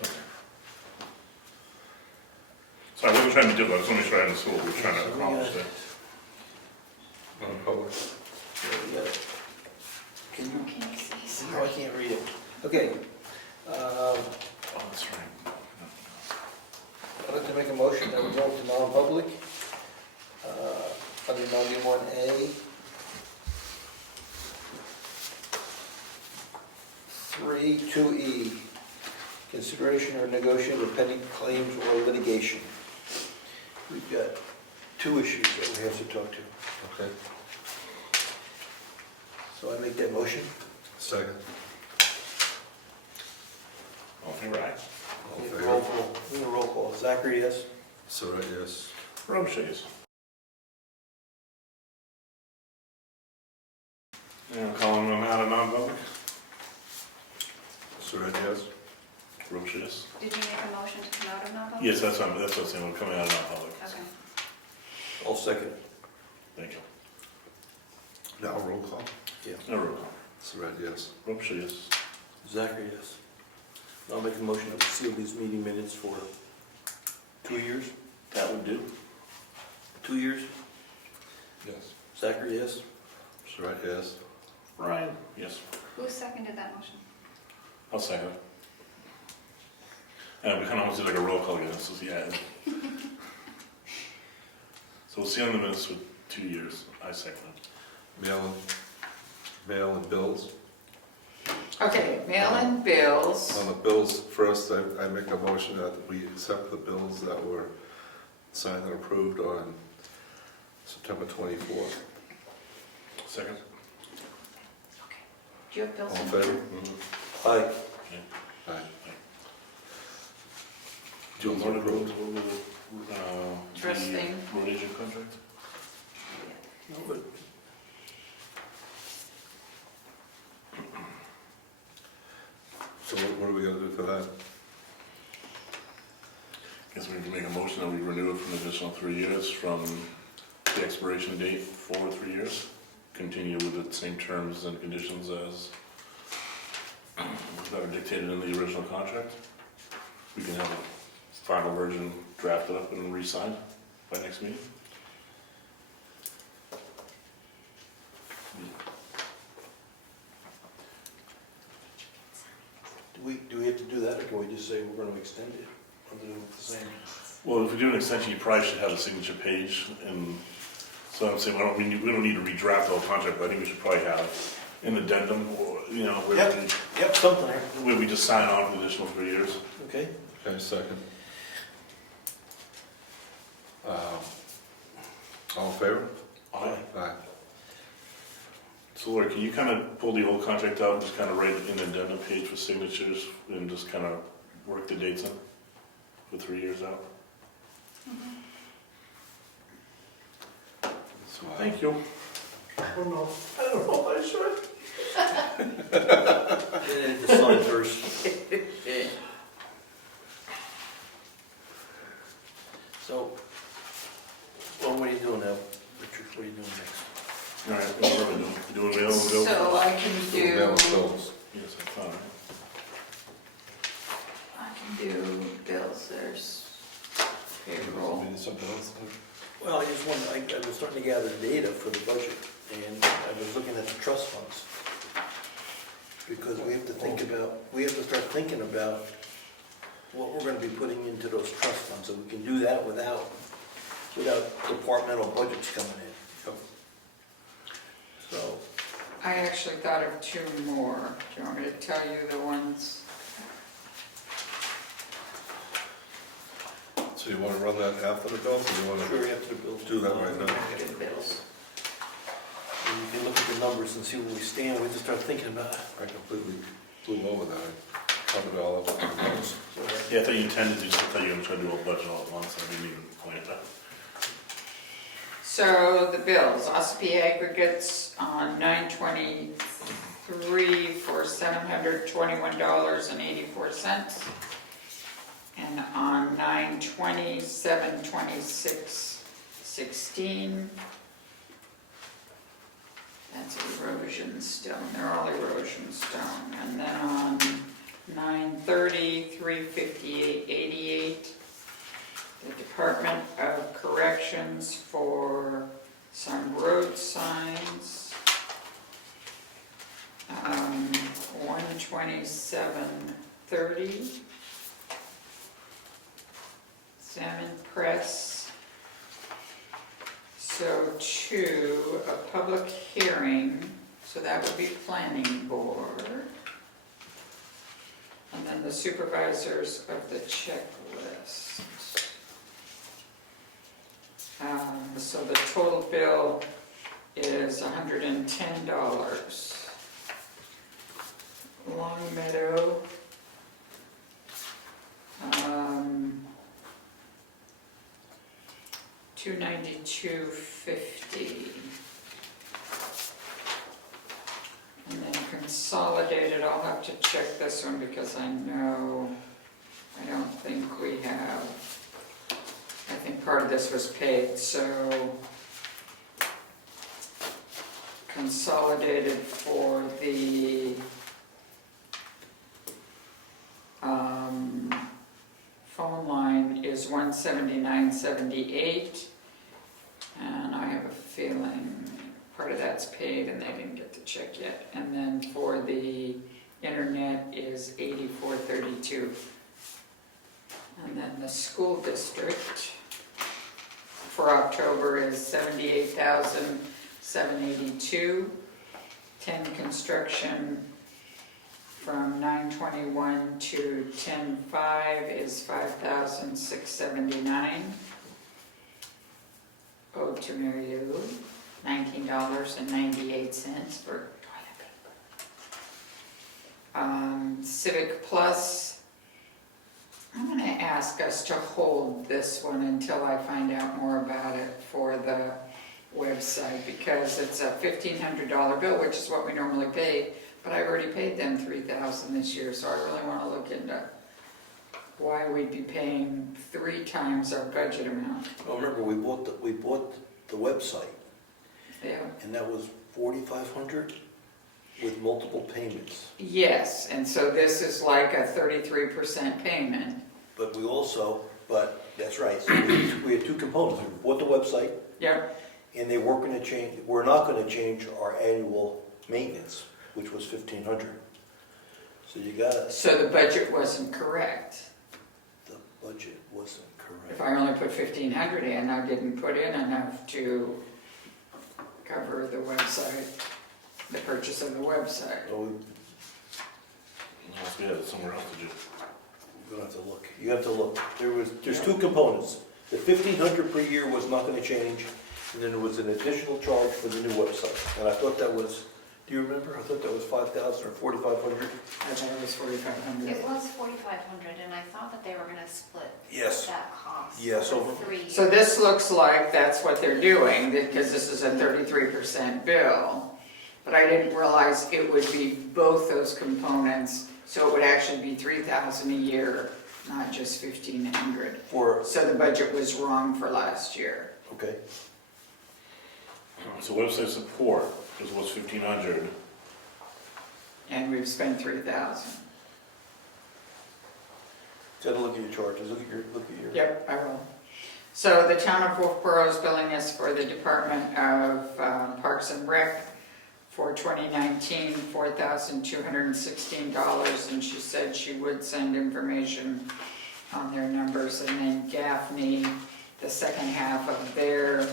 So I wasn't trying to do that, I just want to make sure I understood what we were trying to accomplish there. Non-public. Can you, Can you see? no, I can't read it. Okay. Oh, that's right. I'd like to make a motion that we go to non-public, under 91A, 2E, consideration or negotiation of pending claims or litigation. We've got 2 issues that we have to talk to. Okay. So I make that motion. Second. All in favor, aye? All in Need a favor? roll call. Need a roll call. Zachary, yes? Sarah, yes. Robichaud, yes. of non-public? Surratt, yes? Roach, yes? Did you make a motion to come out of non-public? Yes, that's what I'm saying, we're coming out of non-public. Okay. I'll second. Thank you. Now roll call. No roll call. Surratt, yes? Roach, yes? Zachary, yes. I'll make a motion to seal these meeting minutes for 2 years. That would do. 2 years. Yes. Zachary, yes. Surratt, yes? Ryan? Yes. Who seconded that motion? I'll second it. And we kind of almost did like a roll call again, so yeah. So we'll see on the minutes for 2 years. I second it. Mail and bills. Okay, mail-in bills. On the bills, first, I make a motion that we accept the bills that were signed and approved on September 24th. Second? Do you have bills? All in in? favor? Aye. Aye. Do you want to Approved. go Trusting. road agent contract? No, but So what are we gonna do for that? Guess we can make a motion that we renew it for an additional 3 years from the expiration date for 3 years. Continue with the same terms and conditions as that are dictated in the original contract. We can have a final version drafted up and re-signed by next meeting. do we have to do that, or can we just say we're gonna extend it? Other than the same? Well, if we do an extension, you probably should have a signature page, and so I'm saying, we don't need to redraft the whole contract, but I think we should probably have an addendum, or, you know, where Yep, something, we just sign on for the additional 3 years. okay? Okay, second. All in favor? Aye. Aye. So Laura, can you kind of pull the old contract out and just kind of write an addendum page for signatures and just kind of work the dates in for 3 years out? So, Thank you. I don't know if I should. The sign first. So, well, what are you doing now, Richard? What are you doing next? All right, what are we doing? You doing mail and bill? So I can Mail and do, bills. Yes, I thought, right? I can do bills, there's payroll. We need something else? Well, I just wanted, I was starting to gather data for the budget, and I was looking at the trust funds. Because we have to think about, we have to start thinking about what we're gonna be putting into those trust funds, so we can do that without departmental budgets coming in. So, I actually thought of 2 more. Do you want me to tell you the ones? So you wanna run that after the bills, or you wanna sure, you have to build. do that right now? Good bills. And you can look at the numbers and see where we stand, we just start thinking about it. I completely blew over that. I covered all of it. Yeah, I thought you intended to, just I thought you were gonna try to do a budget all at once, I didn't even point it out. So the bills, Ospey aggregates on 9/23 for $721.84. And on 9/20, $726.16. That's erosion stone, they're all erosion stone. And then on 9/30, $358.88. The Department of Corrections for some road signs. 127.30. Salmon Press. So 2, a public hearing, so that would be planning board. And then the supervisors of the checklist. So the total bill is $110. Long Meadow. $292.50. And then consolidated, I'll have to check this one because I don't think we have, I think part of this was paid, so consolidated for the phone line is $179.78, and I have a feeling part of that's paid and they didn't get the check yet. And then for the internet is $84.32. And then the school district for October is $78,782. 10 construction from 9/21 to 10/5 is $5,679. Owed to Mary Lou, $19.98 for toilet paper. Civic Plus, I'm going to ask us to hold this one until I find out more about it for the website, because it's a $1,500 bill, which is what we normally pay, but I've already paid them $3,000 this year, so I really want to look into why we'd be paying 3 times our budget amount. Well, remember, we bought the website, Yeah. and that was $4,500 with multiple payments. Yes, and so this is like a 33% payment. But that's right, so we had 2 components. We bought the website, Yep. and we're not gonna change our annual maintenance, which was $1,500. So So the budget wasn't correct. the budget wasn't If correct. I only put 1,500 in, I didn't put in enough to cover the website, the purchase of the website. So Unless we had it somewhere else to do. you're gonna have to look. You have to look. There's 2 components. The $1,500 per year was not gonna change, and then there was an additional charge for the new website. And I thought that was, do you remember? I thought that was $5,000 or $4,500. I thought it was 4,500. It was 4,500, and I thought that they were gonna split Yes. that cost. Yes, over over- 3 years. So this looks like that's what they're doing, because this is a 33% bill. But I didn't realize it would be both those components, so it would actually be $3,000 a year, not just 1,500. So the budget was wrong for last year. Okay. So website support is what's $1,500. And we've spent 3,000. Take a look at your charges. Look at your. Yep, I will. So the town of Wolfboro is billing us for the Department of Parks and Rec for 2019, $4,216, and she said she would send information on their numbers. And then Gaffney, the second half of their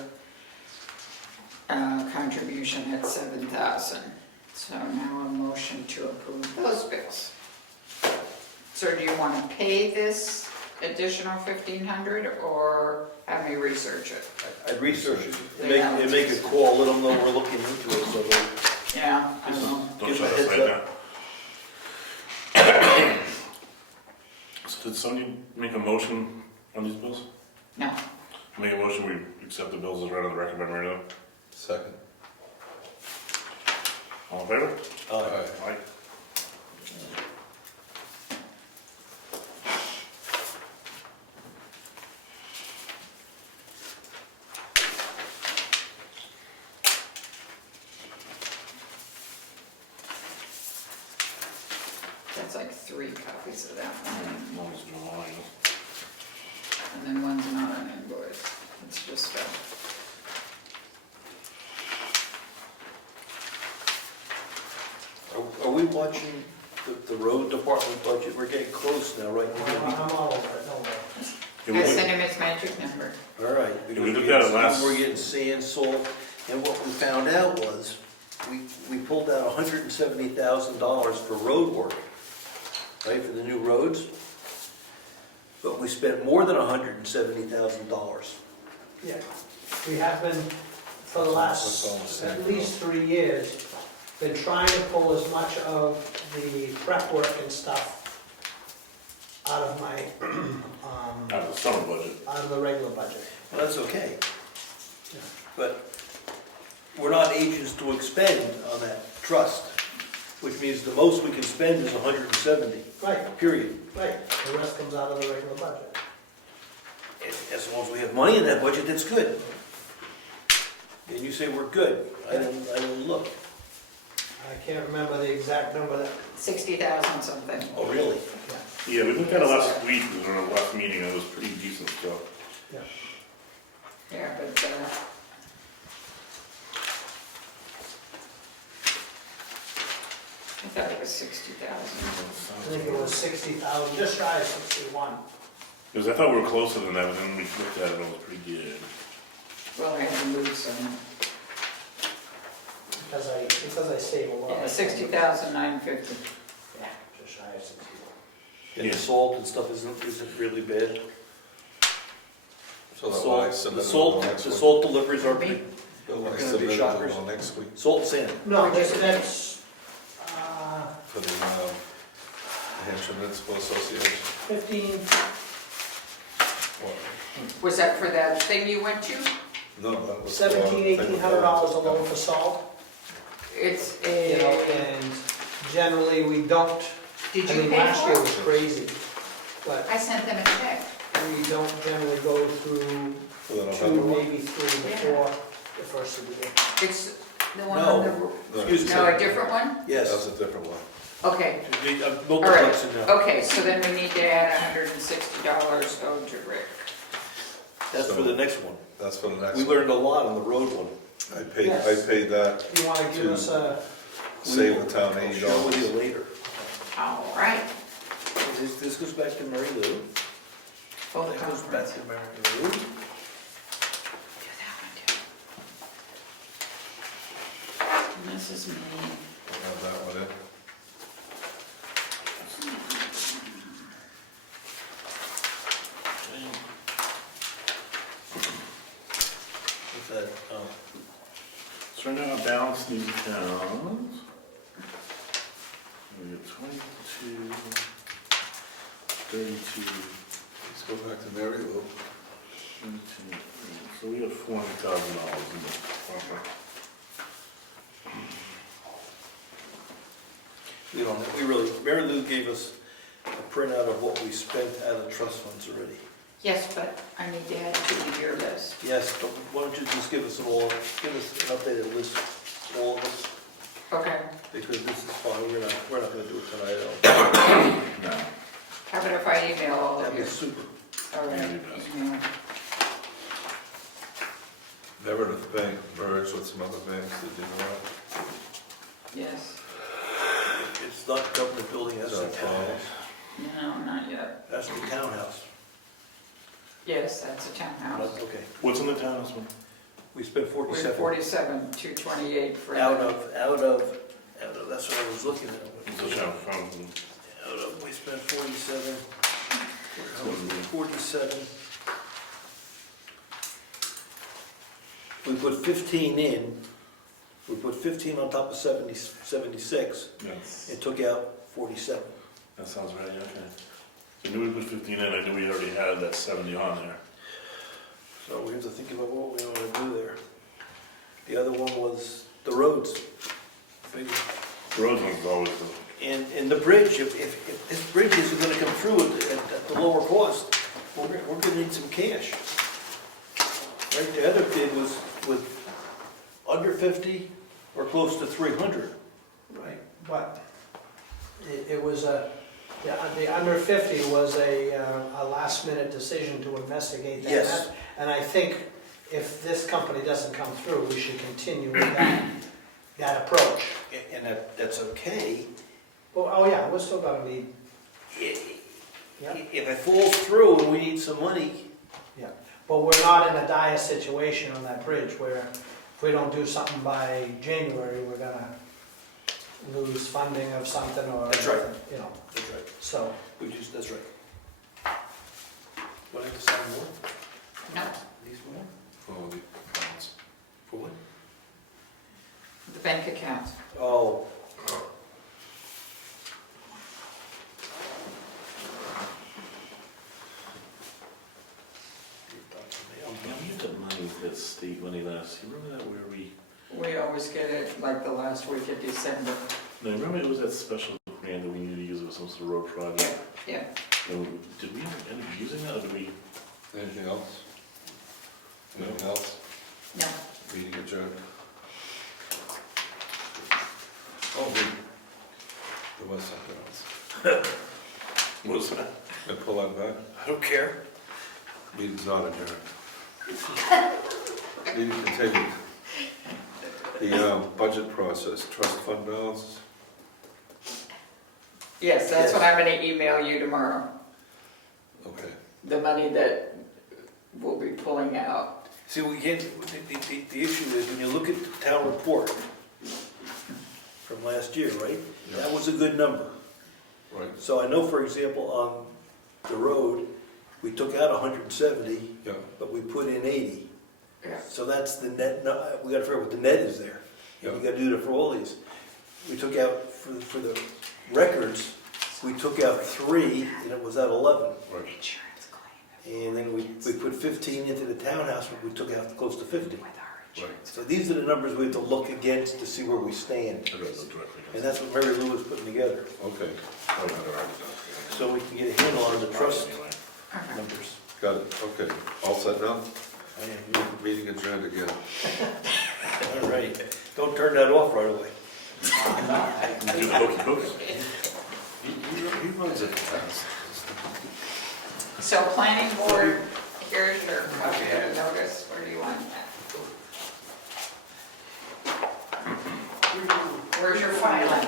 contribution at $7,000. So now a motion to approve those bills. So do you want to pay this additional $1,500 or have me research it? I'd research it and make a call, let them know we're looking into it, so they. Yeah, I don't know. Don't Give shut a us heads right up. now. So did somebody make a motion on these bills? No. Make a motion, we accept the bills as read on the record by Marino. Second. All in favor? Aye. Aye. That's like 3 copies of that one. One's drawing. And then one's not an invoice. It's just a... Are we watching the road department budget? We're getting close now, right? I'm all over it, don't worry. Yeah, I sent him his magic number. All right. Yeah, we looked at it last- We're getting sand, salt, and what we found out was, we pulled out $170,000 for road work, right, for the new roads. But we spent more than $170,000. Yeah, we have been, for the That's all the last same. at least 3 years, been trying to pull as much of the prep work and stuff out of my, Out of the summer budget. out of the regular budget. Well, that's okay. Yeah. But we're not agents to expend on that trust. which means the most we can spend is 170, Right, period. right. The rest comes out of the regular budget. As long as we have money in that budget, that's good. And you say we're good. I don't look. I can't remember the exact number that, 60,000 something. Oh, really? Yeah, we looked at it last week, it was in our last meeting, and it was pretty decent stuff. Yeah, but, I thought it was 60,000. I think it was 60,000, just shy of 61. Because I thought we were closer than that, but then we looked at it, and it was pretty good. Well, I had to move some, Because I save a lot. yeah, 60,950. Yeah, just shy of 61. And the salt and stuff isn't really bad. So The that when I salt, submit the it salt, next the week. salt deliveries are pretty, Bill, when I gonna be submit it shockers. all next week salt and sand. No, that's, for the Hampshire Municipal Association. 15, What? Was that for that thing you went to? No, that was. $1,800 a load for salt, It's you know, and generally we don't, Did I you mean, pay last year for was it? crazy, but I sent them a check. we don't generally go through For the 2, November one? maybe 3 before the first of the year. It's the one No. on the, No, Excuse me. no, a different one? That's Yes. a different one. Okay, All all right. now. Okay, so then we need to add $160 owed to Rick. That's for the next one. That's for the next We one. learned a lot on the road one. I paid Yes. that, You want to give us a, save the town I'll share with you $80. later. All right. This goes back to Mary Lou. Both That goes back conferences. to Mary Lou. Do that one too. And this is me. Have that one in. What's that? So right now, balance these accounts. We got 22, 32, Let's go back to Mary Lou. 22, so we got $400,000 in this buffer. We don't have, we really, Mary Lou gave us a printout of what we spent out of trust funds already. Yes, but I need to add to your list. Yes, but why don't you just give us an updated list, all of us, Okay. because this is fine, we're not gonna do it tonight, I don't. No. How about if I email all of That'd you? be super. All right. Email. Meredith Bank merged with some other banks that didn't work. Yes. It's not government building, that's Is the that a problem? townhouse. No, not yet. That's the townhouse. Yes, that's a townhouse. Okay, What's in the townhouse one? we spent We're 47. 47, 228 for. Out of, that's what I was looking at. It's a town fund. Out of, we spent 47. 47. We put 15 in, we put 15 on top of 76, Yes. it took out 47. That sounds right, okay. So I knew we put 15 in, I knew we already had that 70 on there. So we have to think about what we want to do there. The other one was the roads. Big- The road one's always the, And the bridge, if this bridge isn't gonna come through at the lower cost, we're gonna need some cash. Right, the other bid was with under 50 or close to 300. right, but it was the under 50 was a last minute decision to investigate that. Yes. And I think if this company doesn't come through, we should continue with that approach. And that's okay. Well, oh yeah, we're still gonna need, yeah, If it falls through and we need some money, but we're not in a dire situation on that bridge where if we don't do something by January, we're gonna lose funding of something or. That's right. You know, that's right, so, that's right. What, I have to sign more? No, These more? For the accounts. For what? the bank account. Oh. we used up money with that state money last, you remember that where we, We always get it like the last week of December. Now, remember it was that special grant that we needed to use it for some sort of road project? Yeah. And did we end up using that, or did we? Anything else? Anything else? No. Meeting adjourned. Oh, wait. There was something else. What was that? Can I pull that back? I don't care. Meeting's not adjourned. Meeting continued. The budget process, trust fund balances. Yes, that's what I'm gonna email you tomorrow, Okay. the money that we'll be pulling out. See, we can't, the issue is, when you look at the town report from last year, right? That was a good number. Right. So I know, for example, on the road, we took out 170, Yeah. but we put in 80. Yeah. So that's the net, we gotta figure out what the net is there. Yeah. You gotta do that for all these. We took out, for the records, we took out 3, and it was at 11. Right. Insurance claim. And then we put 15 into the townhouse, but we took out close to 50. Right. So these are the numbers we have to look against to see where we stand. I don't know directly. And that's what Mary Lou was putting together, Okay. I don't know directly. so we can get a handle on the trust Anyway. numbers. Got it. Okay. All set now? Meeting adjourned again. All right, don't turn that off right away. Do the hokey pokey. He runs it fast. So planning board, here's your copy of the notice, where do you want that? Where's your filing?